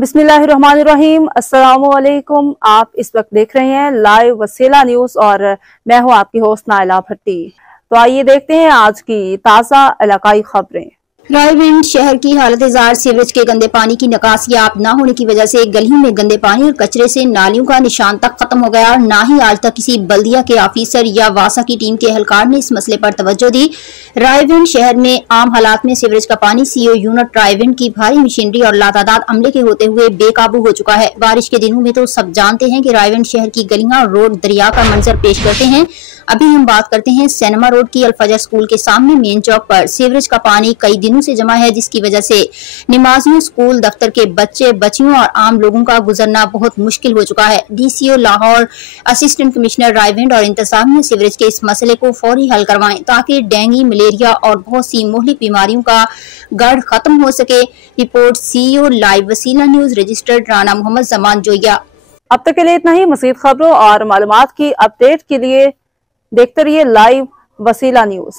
बिस्मिल्लाहिर्रहमानिर्रहीम। अस्सलामुअलैकुम। आप इस वक्त देख रहे हैं लाइव वसीला न्यूज और मैं हूं आपकी होस्ट नाइला भट्टी। तो आइए देखते हैं आज की ताज़ा इलाकाई खबरें। रायविंड शहर की हालत जार सीवरेज के गंदे पानी की निकासियात न होने की वजह से गलियों में गंदे पानी और कचरे से नालियों का निशान तक खत्म हो गया। न ही आज तक किसी बल्दिया के ऑफिसर या वासा की टीम के एहलकार ने इस मसले पर तवज्जो दी। रायविंड शहर में आम हालात में सीवरेज का पानी सीओ यूनिट रायविंड की भारी मशीनरी और लातादाद अमले के होते हुए बेकाबू हो चुका है। बारिश के दिनों में तो सब जानते हैं कि रायविंड शहर की गलियां और रोड दरिया का मंजर पेश करते हैं। अभी हम बात करते हैं सिनेमा रोड की। अल-फजर स्कूल के सामने मेन चौक पर सीवरेज का पानी कई दिनों से जमा है, जिसकी वजह से नमाजियों, स्कूल, दफ्तर के बच्चे, बच्चियों और आम लोगों का गुजरना बहुत मुश्किल हो चुका है। DCO Lahore, assistant commissioner Raiwind और इंतजामिया सीवरेज के इस मसले को फौरी हल करवाएं ताकि डेंगू, मलेरिया और बहुत सी मोहलिक बीमारियों का गढ़ खत्म हो सके। रिपोर्ट सीईओ लाइव वसीला न्यूज, रजिस्टर्ड राना मोहम्मद जमान जोया। अब तक के लिए इतना ही। मज़ीद खबरों और मालूमात की अपडेट के लिए देखते रहिए लाइव वसीला न्यूज।